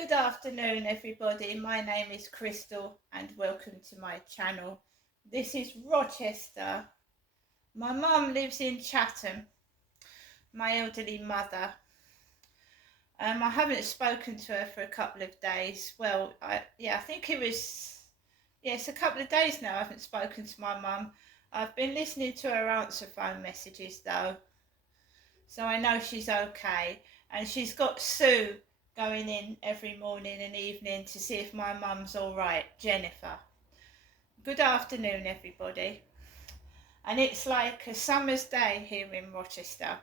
Good afternoon, everybody. My name is Crystal, and welcome to my channel. This is Rochester. My mum lives in Chatham, my elderly mother. I haven't spoken to her for a couple of days. Well, I think it's a couple of days now I haven't spoken to my mum. I've been listening to her answer phone messages though, so I know she's okay. And she's got Sue going in every morning and evening to see if my mum's all right, Jennifer. Good afternoon, everybody. And it's like a summer's day here in Rochester.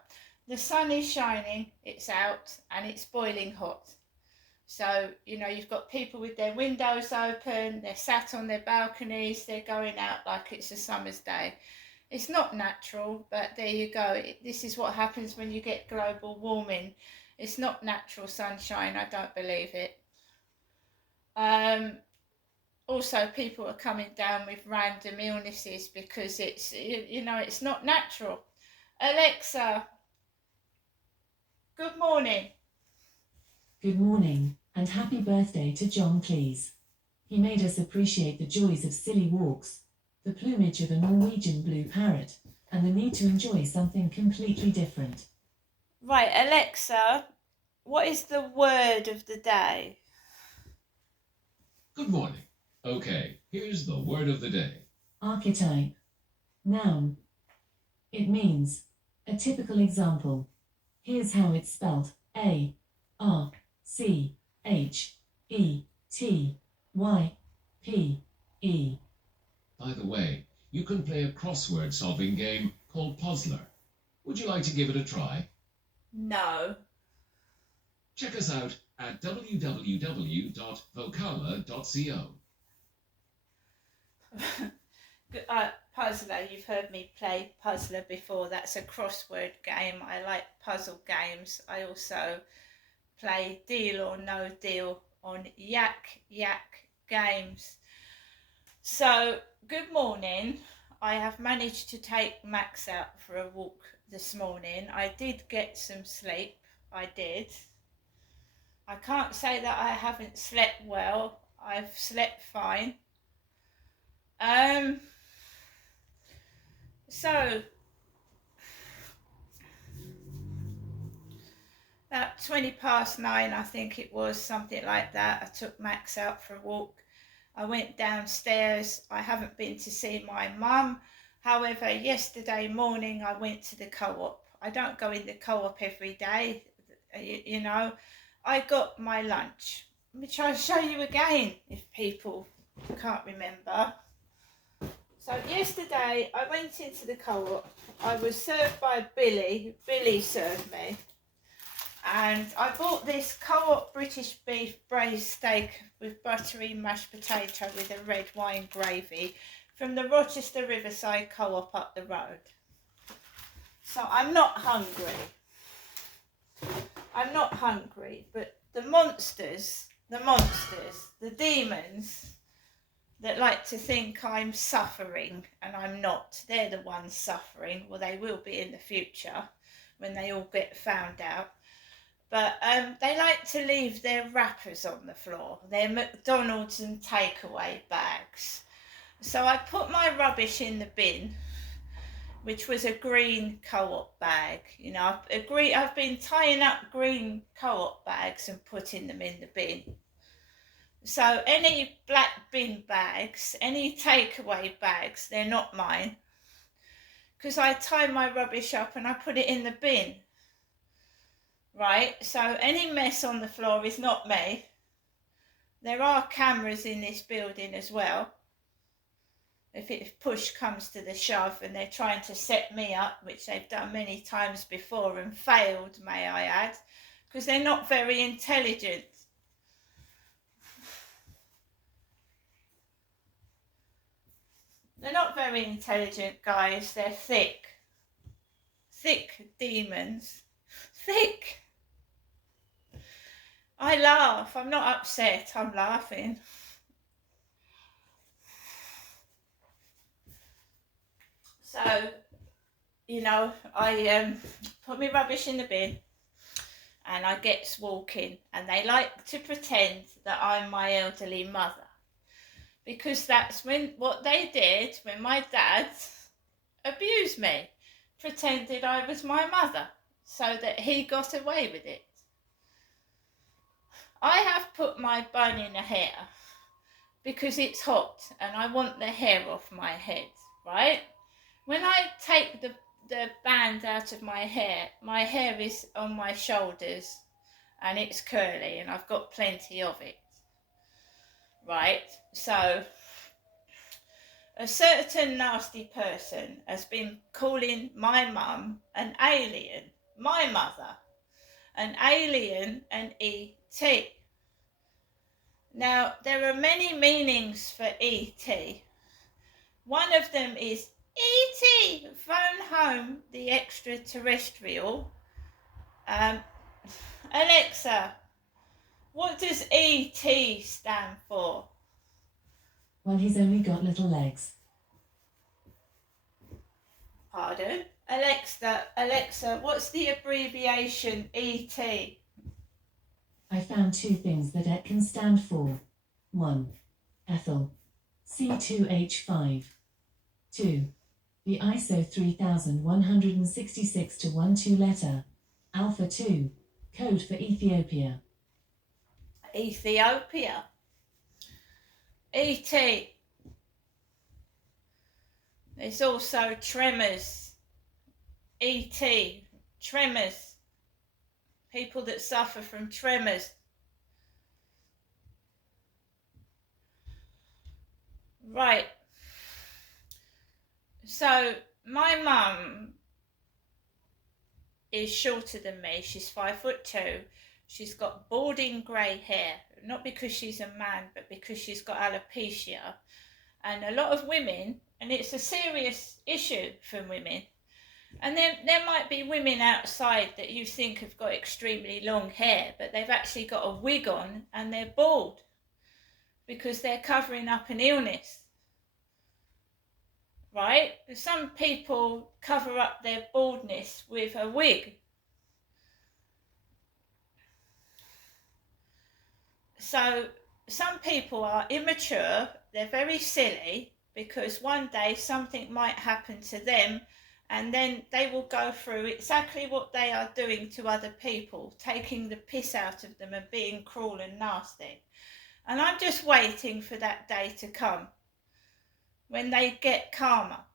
The sun is shining, it's out, and it's boiling hot. So, you've got people with their windows open, they're sat on their balconies, they're going out like it's a summer's day. It's not natural, but there you go. This is what happens when you get global warming. It's not natural sunshine, I don't believe it. Also, people are coming down with random illnesses because it's not natural. Alexa, good morning. Good morning, and happy birthday to John Cleese. He made us appreciate the joys of silly walks, the plumage of a Norwegian blue parrot, and the need to enjoy something completely different. Right, Alexa, what is the word of the day? Good morning. Okay, here's the word of the day. Archetype. Noun. It means a typical example. Here's how it's spelled: Archetype. By the way, you can play a crossword solving game called Puzzler. Would you like to give it a try? No. Check us out at www.vocala.co. Puzzler, you've heard me play Puzzler before. That's a crossword game. I like puzzle games. I also play Deal or No Deal on Yak Yak Games. So, good morning. I have managed to take Max out for a walk this morning. I did get some sleep. I did. I can't say that I haven't slept well. I've slept fine. So about 20 past 9, I think it was, something like that. I took Max out for a walk. I went downstairs. I haven't been to see my mum. However, yesterday morning I went to the co-op. I don't go in the co-op every day, I got my lunch, which I'll show you again if people can't remember. So yesterday I went into the co-op. I was served by Billy. Billy served me. And I bought this co-op British beef braised steak with buttery mashed potato with a red wine gravy from the Rochester Riverside co-op up the road. So I'm not hungry. But the monsters, the demons that like to think I'm suffering, and I'm not. They're the ones suffering. Well, they will be in the future when they all get found out. But they like to leave their wrappers on the floor, their McDonald's and takeaway bags. So I put my rubbish in the bin, which was a green co-op bag. I've been tying up green co-op bags and putting them in the bin. So any black bin bags, any takeaway bags, they're not mine, because I tie my rubbish up and I put it in the bin. Right, so any mess on the floor is not me. There are cameras in this building as well. If push comes to the shove and they're trying to set me up, which they've done many times before and failed, may I add, because they're not very intelligent. They're not very intelligent, guys. They're thick. Thick demons. Thick. I laugh. I'm not upset. I'm laughing. So, I put my rubbish in the bin, and I gets walking, and they like to pretend that I'm my elderly mother, because that's what they did when my dad abused me, pretended I was my mother so that he got away with it. I have put my bun in the hair because it's hot and I want the hair off my head, right? When I take the band out of my hair is on my shoulders and it's curly and I've got plenty of it, right? So a certain nasty person has been calling my mum an alien, my mother, an alien, an E.T. Now, there are many meanings for E.T. One of them is E.T. phone home the extraterrestrial. Alexa, what does E.T. stand for? Well, he's only got little legs. Pardon? Alexa, what's the abbreviation E.T.? I found two things that it can stand for. 1. Ethel. C2H5. 2. The ISO 3166 to 12 letter. Alpha 2. Code for Ethiopia. Ethiopia. E.T. There's also tremors. E.T. Tremors. People that suffer from tremors. Right. So my mum is shorter than me. She's 5'2". She's got balding grey hair, not because she's a man, but because she's got alopecia. And a lot of women, and it's a serious issue for women, and there might be women outside that you think have got extremely long hair, but they've actually got a wig on and they're bald because they're covering up an illness. Right? Some people cover up their baldness with a wig. So some people are immature, they're very silly because one day something might happen to them and then they will go through exactly what they are doing to other people, taking the piss out of them and being cruel and nasty. And I'm just waiting for that day to come when they get karma.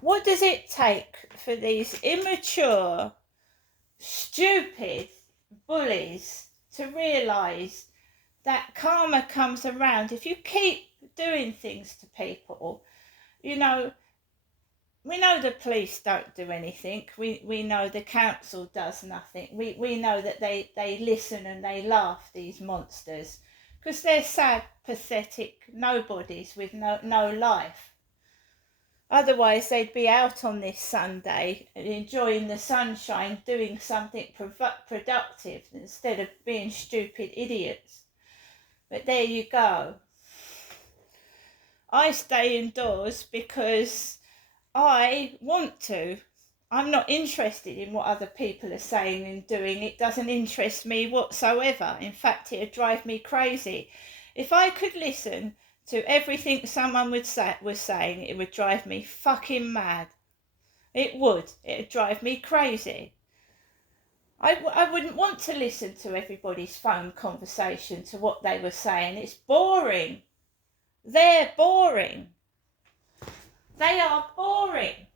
What does it take for these immature, stupid bullies to realise that karma comes around? If you keep doing things to people, you know, we know the police don't do anything. We know the council does nothing. We know that they listen and they laugh, these monsters, because they're sad, pathetic nobodies with no life. Otherwise, they'd be out on this Sunday enjoying the sunshine, doing something productive instead of being stupid idiots. But there you go. I stay indoors because I want to. I'm not interested in what other people are saying and doing. It doesn't interest me whatsoever. In fact, it would drive me crazy. If I could listen to everything someone was saying, it would drive me fucking mad. It would. It would drive me crazy. I wouldn't want to listen to everybody's phone conversation, to what they were saying. It's boring. They're boring. They are boring.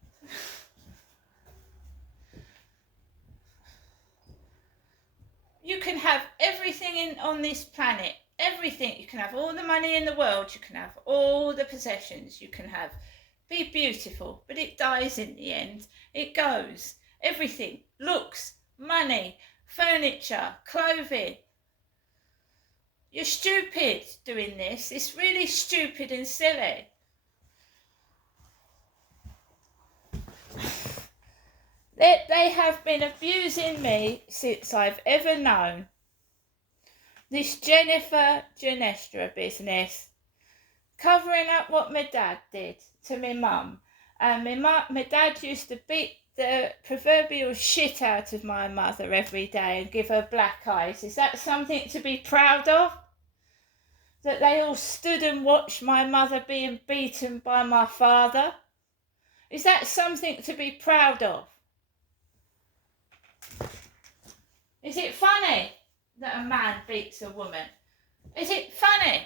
You can have everything on this planet. Everything. You can have all the money in the world. You can have all the possessions. You can be beautiful, but it dies in the end. It goes. Everything. Looks, money, furniture, clothing. You're stupid doing this. It's really stupid and silly. They have been abusing me since I've ever known. This Jennifer Ginestra business, covering up what my dad did to my mum, And my dad used to beat the proverbial shit out of my mother every day and give her black eyes. Is that something to be proud of? That they all stood and watched my mother being beaten by my father? Is that something to be proud of? Is it funny that a man beats a woman? Is it funny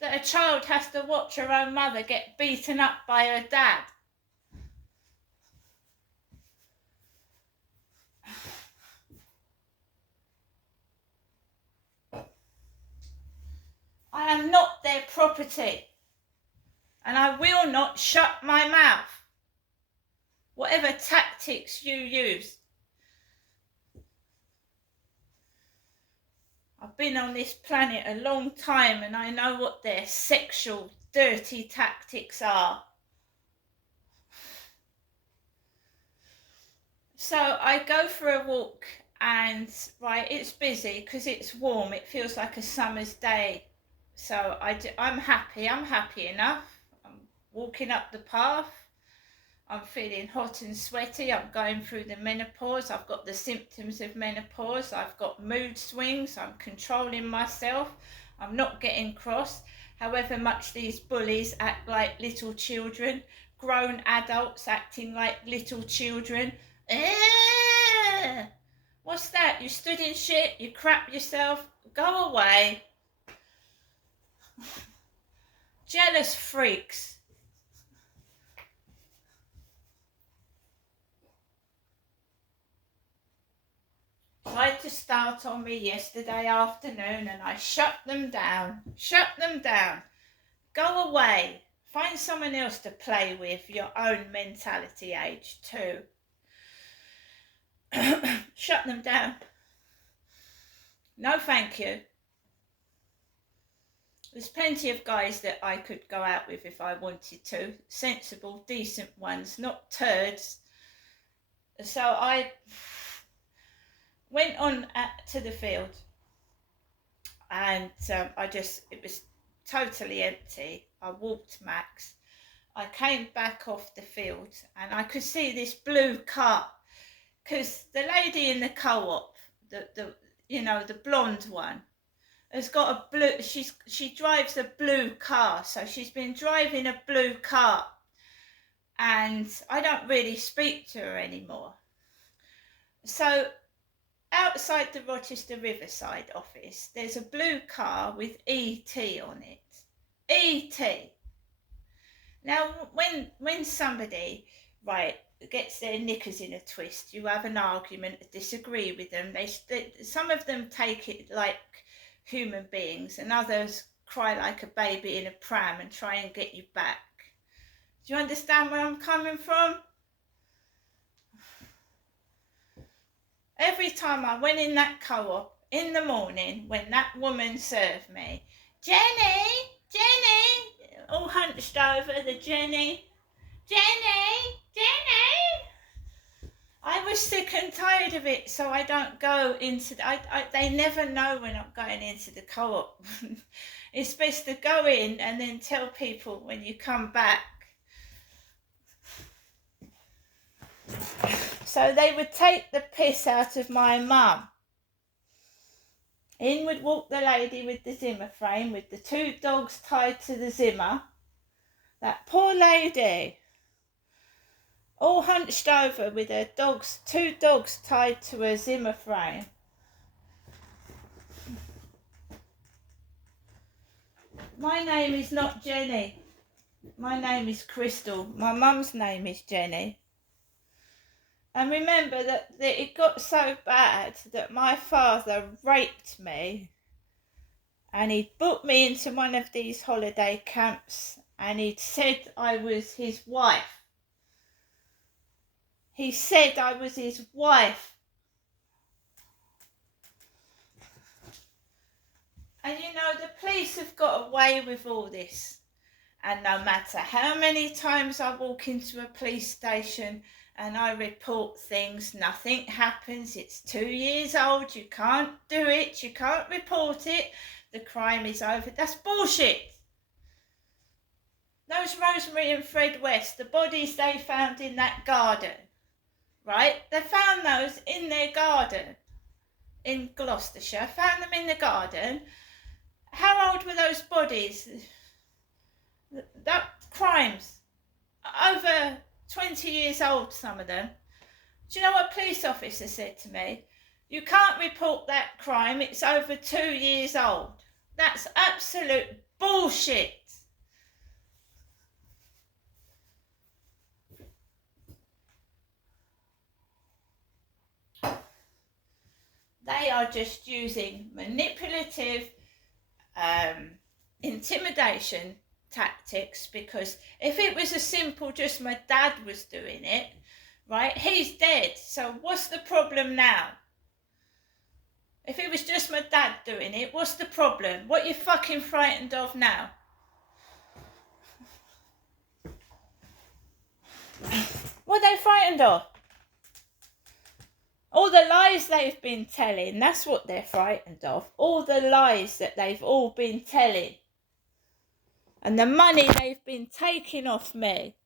that a child has to watch her own mother get beaten up by her dad? I am not their property, and I will not shut my mouth, whatever tactics you use. I've been on this planet a long time and I know what their sexual, dirty tactics are. So I go for a walk and, right, it's busy because it's warm. It feels like a summer's day. So I'm happy enough. I'm walking up the path. I'm feeling hot and sweaty. I'm going through the menopause. I've got the symptoms of menopause. I've got mood swings. I'm controlling myself. I'm not getting cross. However much these bullies act like little children, grown adults acting like little children. What's that? You stood in shit? You crap yourself? Go away. Jealous freaks. Tried to start on me yesterday afternoon and I shut them down. Shut them down. Go away. Find someone else to play with your own mentality age too. Shut them down. No thank you. There's plenty of guys that I could go out with if I wanted to. Sensible, decent ones, not turds. So I went on to the field and it was totally empty. I walked max. I came back off the field and I could see this blue car because the lady in the co-op, the blonde one, has got a blue, she drives a blue car. So she's been driving a blue car and I don't really speak to her anymore. So outside the Rochester Riverside office, there's a blue car with ET on it. ET. Now, when somebody, right, gets their knickers in a twist, you have an argument, disagree with them. Some of them take it like human beings, and others cry like a baby in a pram and try and get you back. Do you understand where I'm coming from? Every time I went in that co-op in the morning when that woman served me, Jenny, all hunched over, the Jenny, I was sick and tired of it, so I don't go into, they never know when I'm going into the co-op. It's best to go in and then tell people when you come back. So they would take the piss out of my mum. In would walk the lady with the Zimmer frame, with the two dogs tied to the Zimmer. That poor lady, all hunched over with her two dogs tied to her Zimmer frame. My name is not Jenny. My name is Crystal. My mum's name is Jenny. And remember that it got so bad that my father raped me and he'd booked me into one of these holiday camps and he'd said I was his wife. He said I was his wife. And the police have got away with all this. And no matter how many times I walk into a police station and I report things, nothing happens. It's 2 years old. You can't do it. You can't report it. The crime is over. That's bullshit. No those Rosemary and Fred West, the bodies they found in that garden, right? They found those in their garden in Gloucestershire, found them in the garden. How old were those bodies? That crimes, over 20 years old, some of them. Do you know what a police officer said to me? You can't report that crime, it's over 2 years old. That's absolute bullshit. They are just using manipulative intimidation tactics, because if it was a simple just my dad was doing it, right, he's dead, so what's the problem now? If it was just my dad doing it, what's the problem? What are you fucking frightened of now? What are they frightened of? All the lies they've been telling, that's what they're frightened of. All the lies that they've all been telling. And the money they've been taking off me.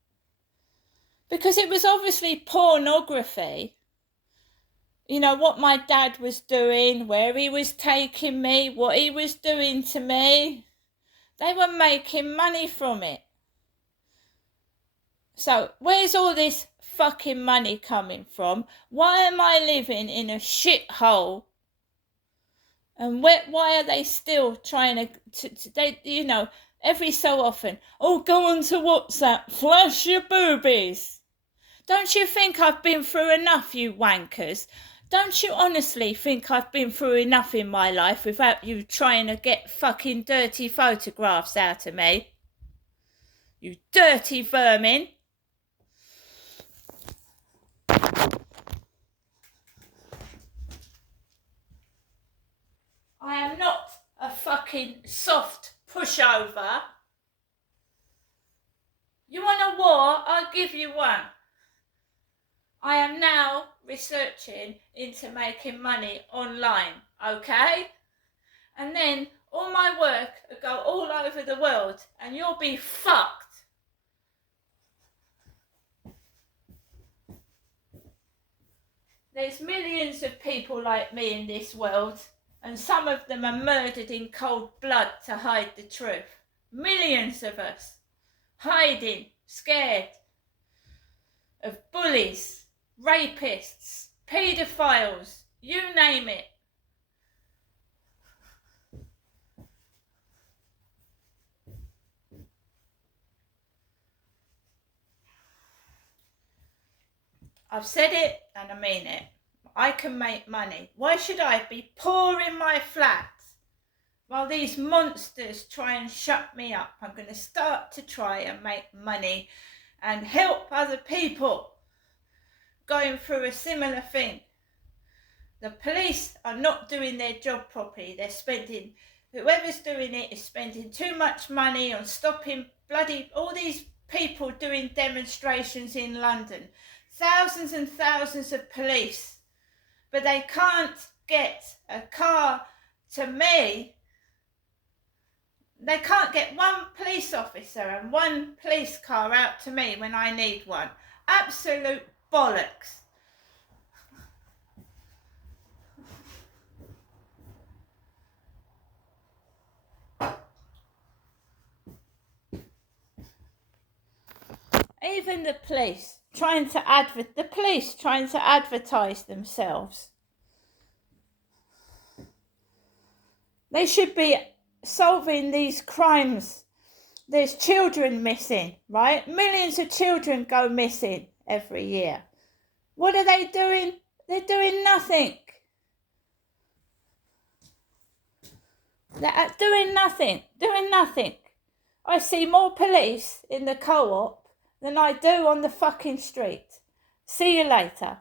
Because it was obviously pornography. You know, what my dad was doing, where he was taking me, what he was doing to me. They were making money from it. So, where's all this fucking money coming from? Why am I living in a shithole? And why are they still trying to they, you know, every so often, oh, go on to WhatsApp, flash your boobies. Don't you think I've been through enough, you wankers? Don't you honestly think I've been through enough in my life without you trying to get fucking dirty photographs out of me? You dirty vermin. I am not a fucking soft pushover. You want a war? I'll give you one. I am now researching into making money online, okay? And then all my work will go all over the world and you'll be fucked. There's millions of people like me in this world, and some of them are murdered in cold blood to hide the truth. Millions of us hiding, scared of bullies, rapists, paedophiles, you name it. I've said it and I mean it. I can make money. Why should I be poor in my flat while these monsters try and shut me up? I'm going to start to try and make money and help other people going through a similar thing. The police are not doing their job properly. They're spending, whoever's doing it is spending too much money on stopping bloody all these people doing demonstrations in London. Thousands and thousands of police, but they can't get a car to me. They can't get one police officer and one police car out to me when I need one. Absolute bollocks. Even the police trying to advertise themselves. They should be solving these crimes. There's children missing, right? Millions of children go missing every year. What are they doing? They're doing nothing. They're doing nothing. I see more police in the co-op than I do on the fucking street. See you later.